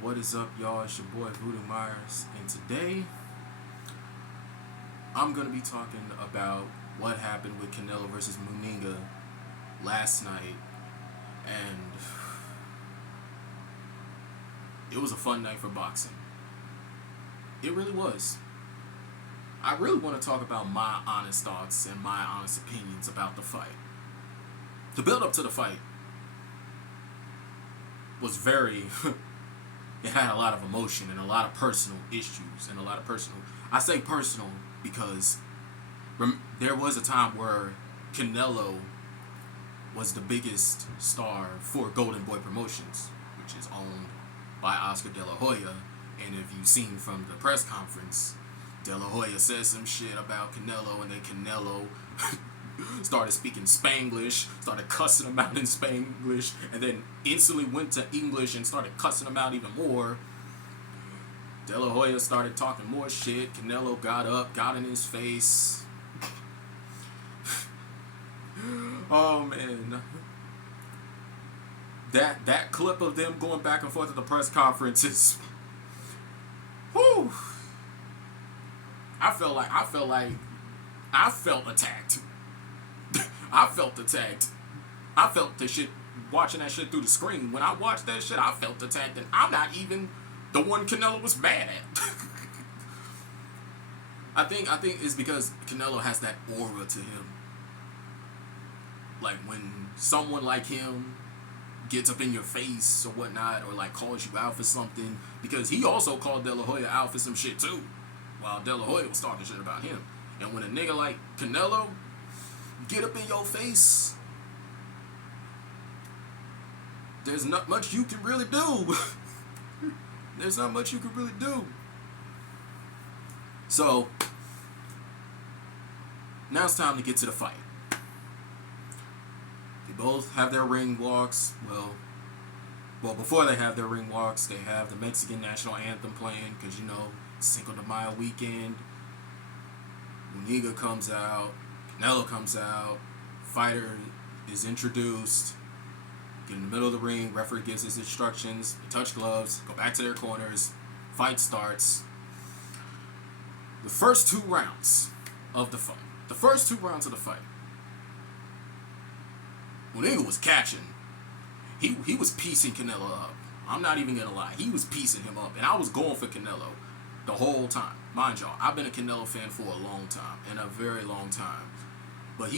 What is up, y'all? It's your boy Voodoo Myers, and today I'm gonna be talking about what happened with Canelo versus Munguia last night, and it was a fun night for boxing. It really was. I really want to talk about my honest thoughts and my honest opinions about the fight. The build up to the fight was very it had a lot of emotion and a lot of personal issues and a lot of personal. I say personal because there was a time where Canelo was the biggest star for Golden Boy Promotions, which is owned by Oscar De La Hoya. And if you've seen from the press conference, De La Hoya said some shit about Canelo, and then Canelo started speaking Spanglish, started cussing him out in Spanglish, and then instantly went to English and started cussing him out even more. De La Hoya started talking more shit. Canelo got up, got in his face. Oh man. That clip of them going back and forth at the press conference is whew. I felt attacked. I felt attacked. I felt the shit watching that shit through the screen. When I watched that shit, I felt attacked, and I'm not even the one Canelo was mad at. I think it's because Canelo has that aura to him. Like when someone like him gets up in your face or whatnot, or like calls you out for something, because he also called De La Hoya out for some shit too, while De La Hoya was talking shit about him. And when a nigga like Canelo get up in your face, there's not much you can really do. There's not much you can really do. So now it's time to get to the fight. They both have their ring walks. Well, before they have their ring walks, they have the Mexican national anthem playing, because Cinco de Mayo weekend. Munguia comes out, Canelo comes out, fighter is introduced, get in the middle of the ring, referee gives his instructions, they touch gloves, go back to their corners, fight starts. The first two rounds of the fight. Munguia was catching. He was piecing Canelo up. I'm not even gonna lie. He was piecing him up, and I was going for Canelo the whole time. Mind y'all, I've been a Canelo fan for a long time, and a very long time. But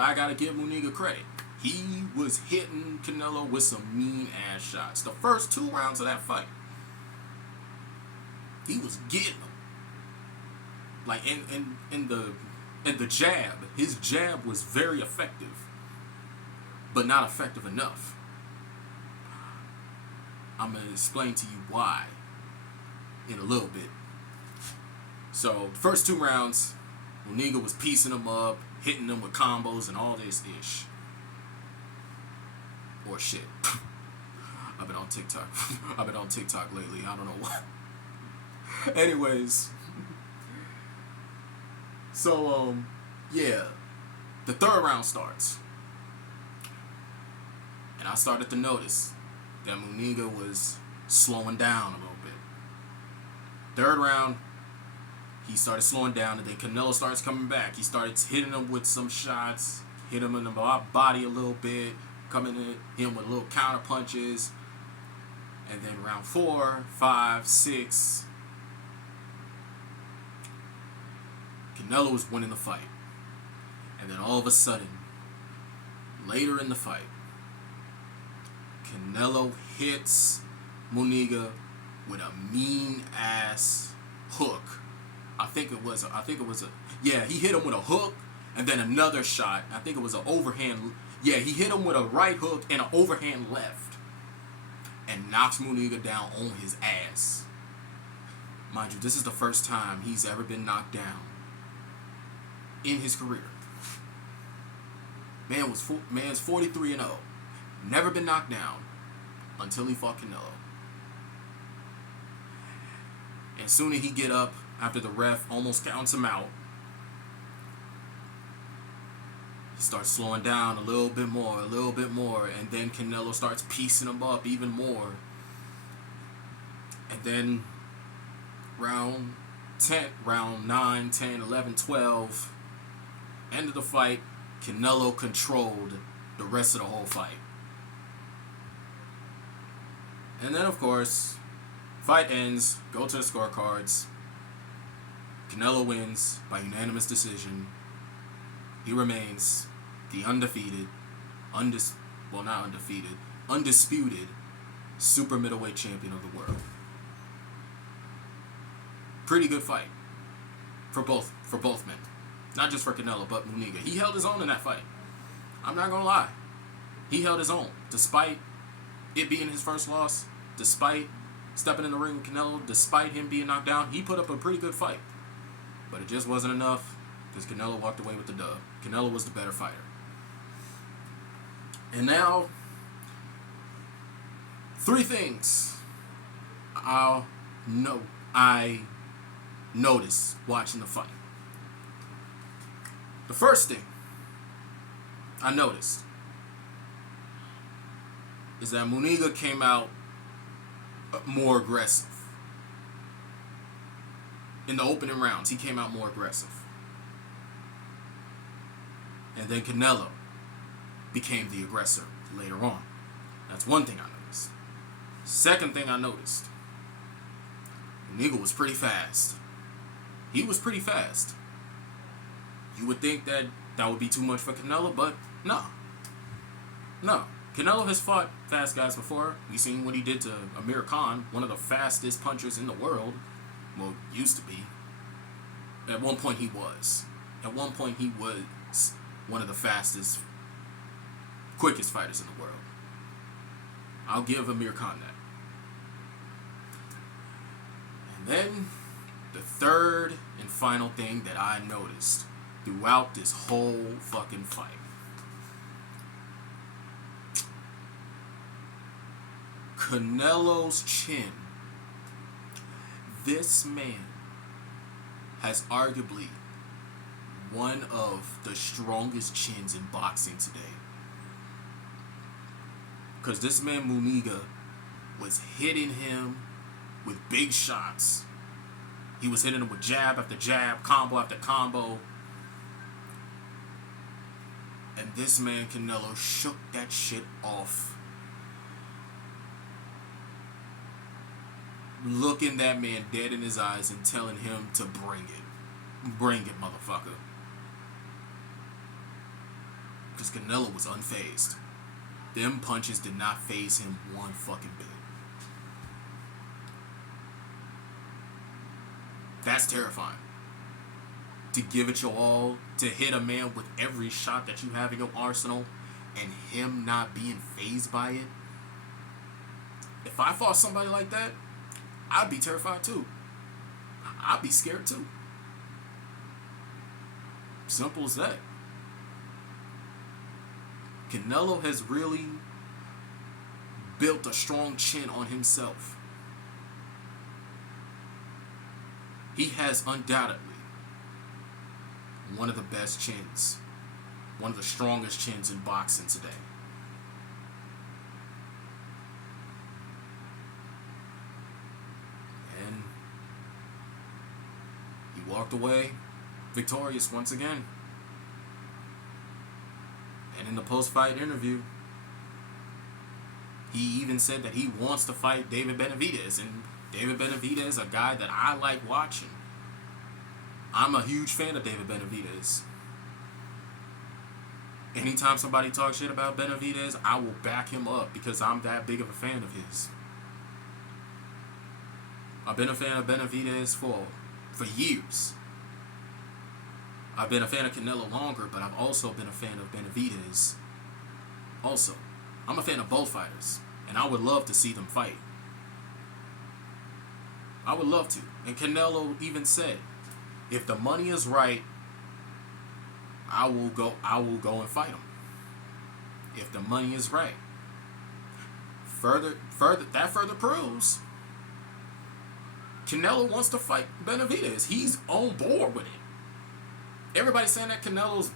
I gotta give Munguia credit. He was hitting Canelo with some mean ass shots. The first two rounds of that fight, he was getting them. Like in the jab, his jab was very effective, but not effective enough. I'm gonna explain to you why in a little bit. So, the first two rounds, Munguia was piecing them up, hitting them with combos and all this ish. Or shit. I've been on TikTok. I've been on TikTok lately. I don't know why. Anyways. So, yeah. The third round starts. And I started to notice that Munguia was slowing down a little bit. Third round, he started slowing down, and then Canelo starts coming back. He started hitting him with some shots, hit him in the body a little bit, coming in him with little counter punches. And then round 4, 5, 6, Canelo was winning the fight. And then all of a sudden, later in the fight, Canelo hits Munguia with a mean ass hook. He hit him with a hook and then another shot. I think it was an overhand. Yeah, he hit him with a right hook and an overhand left, and knocks Munguia down on his ass. Mind you, this is the first time he's ever been knocked down in his career. Man's 43-0. Never been knocked down until he fought Canelo. And soon as he get up, after the ref almost counts him out, he starts slowing down a little bit more, and then Canelo starts piecing him up even more. And then round 10, round 9, 10, 11, 12, end of the fight, Canelo controlled the rest of the whole fight. And then, of course, fight ends, go to the scorecards. Canelo wins by unanimous decision. He remains the undefeated, undisputed super middleweight champion of the world. Pretty good fight for both men. Not just for Canelo, but Munguia. He held his own in that fight. I'm not gonna lie. He held his own. Despite it being his first loss, despite stepping in the ring with Canelo, despite him being knocked down, he put up a pretty good fight. But it just wasn't enough because Canelo walked away with the dub. Canelo was the better fighter. And now, 3 things I noticed watching the fight. The first thing I noticed is that Munguia came out more aggressive. In the opening rounds, he came out more aggressive. And then Canelo became the aggressor later on. That's one thing I noticed. Second thing I noticed, Munguia was pretty fast. He was pretty fast. You would think that would be too much for Canelo, but no. Canelo has fought fast guys before. We've seen what he did to Amir Khan, one of the fastest punchers in the world. Well, used to be. At one point he was. At one point he was one of the fastest, quickest fighters in the world. I'll give Amir Khan that. And then, the third and final thing that I noticed throughout this whole fucking fight. Canelo's chin. This man has arguably one of the strongest chins in boxing today. Because this man Munguia was hitting him with big shots. He was hitting him with jab after jab, combo after combo. And this man Canelo shook that shit off. Looking that man dead in his eyes and telling him to bring it. Bring it, motherfucker. Because Canelo was unfazed. Them punches did not faze him one fucking bit. That's terrifying. To give it your all, to hit a man with every shot that you have in your arsenal, and him not being fazed by it. If I fought somebody like that, I'd be terrified too. I'd be scared too. Simple as that. Canelo has really built a strong chin on himself. He has undoubtedly one of the best chins, one of the strongest chins in boxing today. And he walked away victorious once again. And in the post-fight interview, he even said that he wants to fight David Benavidez. And David Benavidez, a guy that I like watching. I'm a huge fan of David Benavidez. Anytime somebody talks shit about Benavidez, I will back him up because I'm that big of a fan of his. I've been a fan of Benavidez for years. I've been a fan of Canelo longer, but I've also been a fan of Benavidez. Also, I'm a fan of both fighters, and I would love to see them fight. I would love to. And Canelo even said, if the money is right, I will go and fight him. If the money is right. That further proves Canelo wants to fight Benavidez. He's on board with it. Everybody's saying that Canelo's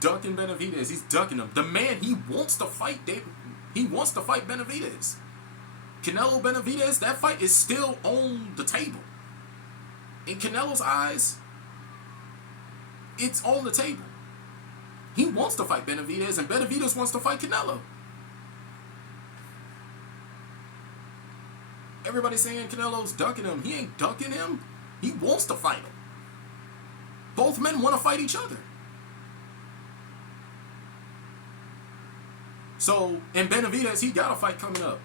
ducking Benavidez. He's ducking him. The man, he wants to fight Benavidez. Canelo Benavidez, that fight is still on the table. In Canelo's eyes, it's on the table. He wants to fight Benavidez, and Benavidez wants to fight Canelo. Everybody's saying Canelo's dunking him. He ain't dunking him. He wants to fight him. Both men want to fight each other. So, in Benavidez, he got a fight coming up.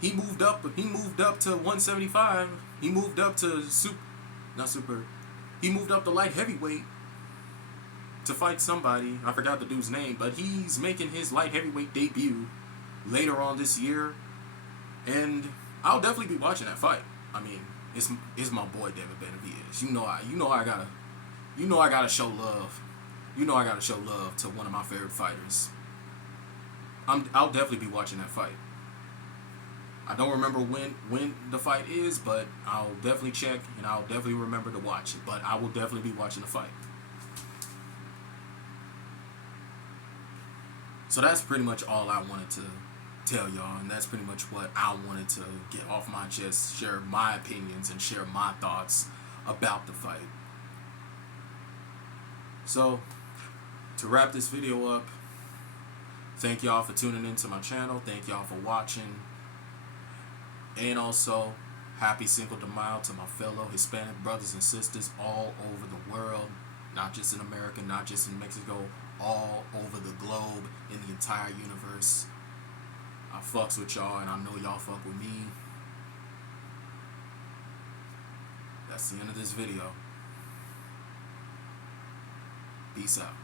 He moved up to 175. He moved up to he moved up to light heavyweight to fight somebody. I forgot the dude's name, but he's making his light heavyweight debut later on this year. And I'll definitely be watching that fight. I mean, it's my boy David Benavidez. I gotta show love. I gotta show love to one of my favorite fighters. I'll definitely be watching that fight. I don't remember when the fight is, but I'll definitely check and I'll definitely remember to watch it. But I will definitely be watching the fight. So that's pretty much all I wanted to tell y'all, and that's pretty much what I wanted to get off my chest, share my opinions and share my thoughts about the fight. So, to wrap this video up, thank y'all for tuning into my channel. Thank y'all for watching. And also, happy Cinco de Mayo to my fellow Hispanic brothers and sisters all over the world. Not just in America, not just in Mexico, all over the globe, in the entire universe. I fucks with y'all, and I know y'all fuck with me. That's the end of this video. Peace out.